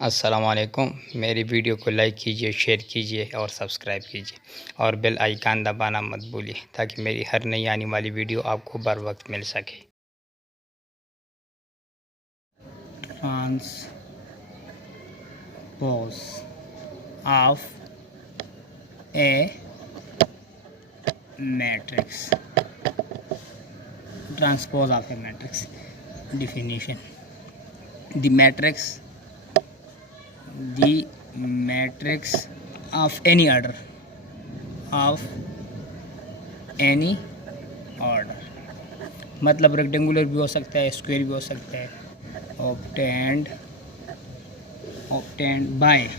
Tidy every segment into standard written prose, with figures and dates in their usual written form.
अस्सलाम वालेकुम। मेरी वीडियो को लाइक कीजिए, शेयर कीजिए और सब्सक्राइब कीजिए और बेल आइकन दबाना मत भूलिए ताकि मेरी हर नई आने वाली वीडियो आपको बर वक्त मिल सके। Transpose of a matrix. Transpose of a matrix. Definition: the matrix of any order, मतलब रेक्टेंगुलर भी हो सकता है, स्क्वायर भी हो सकता है। obtained by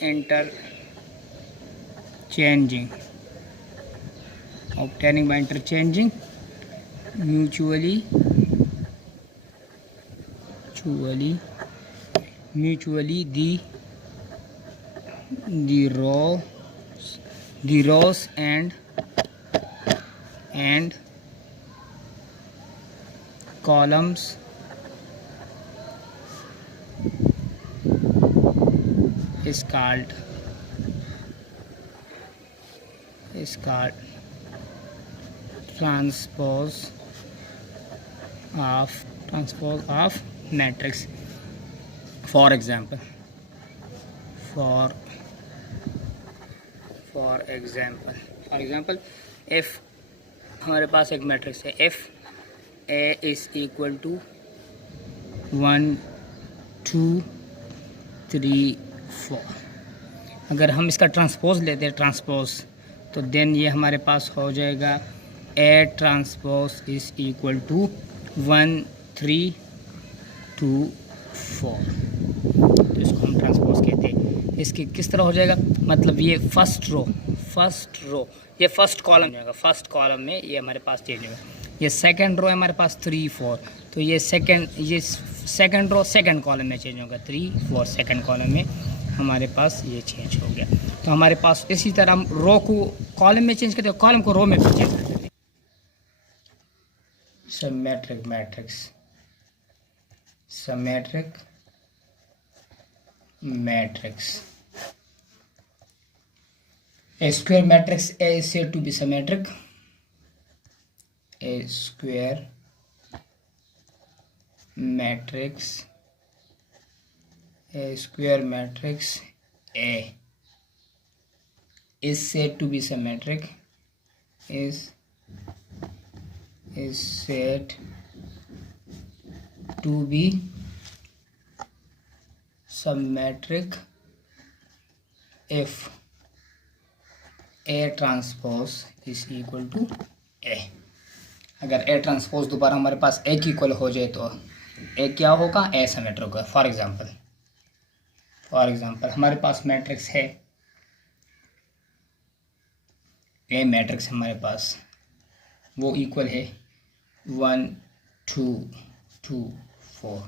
interchanging mutually the rows and columns is called transpose of matrix. For example, if हमारे पास एक मैट्रिक्स है, if A is equal to 1 2 3 4, अगर हम इसका ट्रांसपोज लेते हैं तो देन ये हमारे पास हो जाएगा A transpose is equal to 1 3 2 4। तो इसको हम ट्रांसपोज कहते हैं। इसकी किस तरह हो जाएगा, मतलब ये फर्स्ट रो ये फर्स्ट कॉलम जाएगा, फर्स्ट कॉलम में ये हमारे पास चेंज होगा। ये सेकंड रो है हमारे पास 3 4, तो ये सेकंड रो सेकंड कॉलम में चेंज होगा। 3 4 सेकंड कॉलम में हमारे पास ये चेंज हो गया। तो हमारे पास इसी तरह हम रो को कॉलम में चेंज करते हैं, कॉलम को रो में चेंज करते हैं। Symmetric matrix A square matrix A is said to be symmetric. A square matrix A is said to be symmetric. Is said to be symmetric if A transpose is equal to A। अगर A transpose दोबारा हमारे पास A की equal हो जाए तो A क्या होगा, A symmetric होगा। फॉर एग्जांपल हमारे पास मैट्रिक्स है A मैट्रिक्स हमारे पास, वो इक्वल है 1 2 2 4।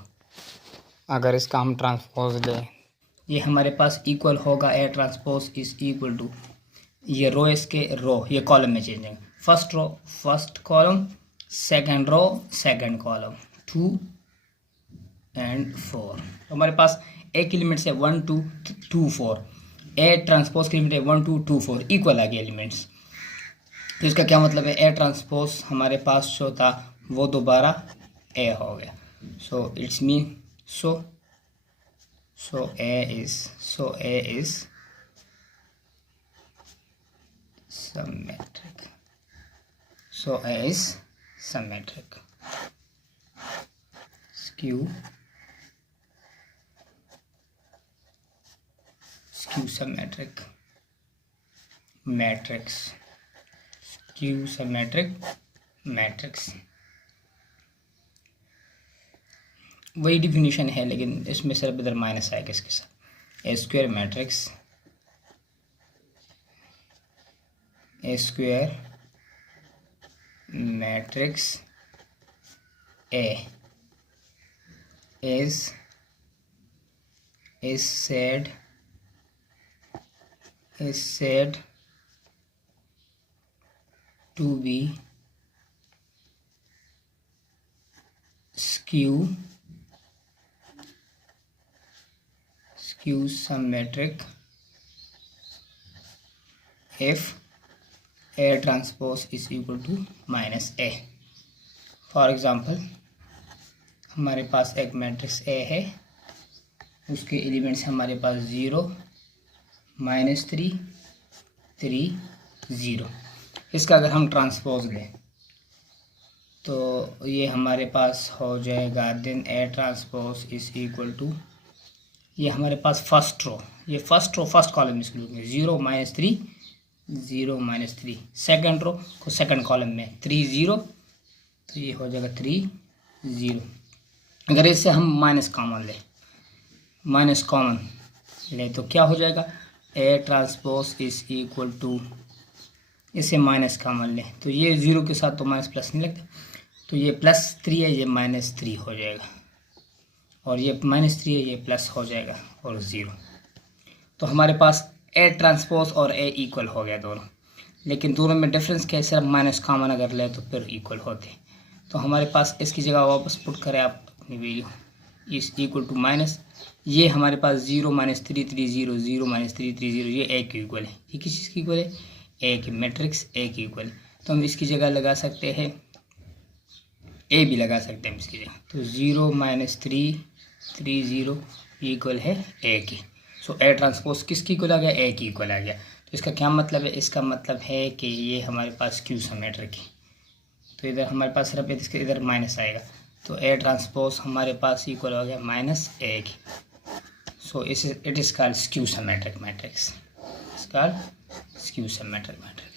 अगर इसका हम ट्रांसपोज लें, ये हमारे पास इक्वल होगा A transpose is equal to, ये रो इसके ये कॉलम में चेंज है। First row first column, second row second column, 2 and 4। तो हमारे पास ए की लिमिट्स है 1 2 2 4, ए ट्रांसपोज की लिमिट है 1 2 2 4, इक्वल आ गया एलिमेंट्स। तो इसका क्या मतलब है, ए ट्रांसपोज हमारे पास जो था वो दोबारा ए हो गया। So it's mean so A is symmetric. So A is symmetric. Skew symmetric matrix. Skew symmetric matrix वही डिफिनीशन है, लेकिन इसमें सिर्फ इधर माइनस आएगा इसके साथ। A square matrix A is said to be skew symmetric if A transpose is equal to minus A। For example हमारे पास एक मैट्रिक्स A है, उसके एलिमेंट्स हमारे पास 0 -3 3 0। इसका अगर हम ट्रांसपोज लें तो ये हमारे पास हो जाएगा then A transpose is equal to, ये हमारे पास फर्स्ट रो, ये फर्स्ट कॉलम इसको लिखेंगे 0 -3 0 -3। सेकंड रो को सेकंड कॉलम में 3 0, तो ये हो जाएगा 3 0। अगर इससे हम माइनस कॉमन लें तो क्या हो जाएगा, A transpose is equal to, इसे माइनस कॉमन लें तो ये 0 के साथ तो माइनस प्लस नहीं लगता, तो ये +3 है, ये -3 हो जाएगा, और ये -3 है, ये प्लस हो जाएगा और 0। तो हमारे पास A ट्रांसपोज और A इक्वल हो गया दोनों, लेकिन दोनों में डिफरेंस क्या है, सिर्फ माइनस कॉमन अगर ले तो फिर इक्वल होते। तो हमारे पास इसकी जगह वापस पुट करें आप अपनी value, is equal to minus, ये हमारे पास 0 -3 3 0 0 -3 3 0, ये A के इक्वल है। ये किस चीज़ की इक्वल है, A की मैट्रिक्स A की इक्वल। तो हम इसकी जगह लगा सकते हैं A भी लगा सकते हैं इसकी जगह, तो 0 -3 3 0 इक्वल है A की। सो A ट्रांसपोज किसकी इक्वल आ गया, A की इक्वल आ गया। तो इसका क्या मतलब है, इसका मतलब है कि ये हमारे पास स्क्यू सिमेट्रिक है। तो इधर हमारे पास सिर्फ इसके इधर माइनस आएगा, तो A ट्रांसपोज हमारे पास इक्वल हो गया -A की। So it is called skew symmetric matrix, it's called skew symmetric matrix.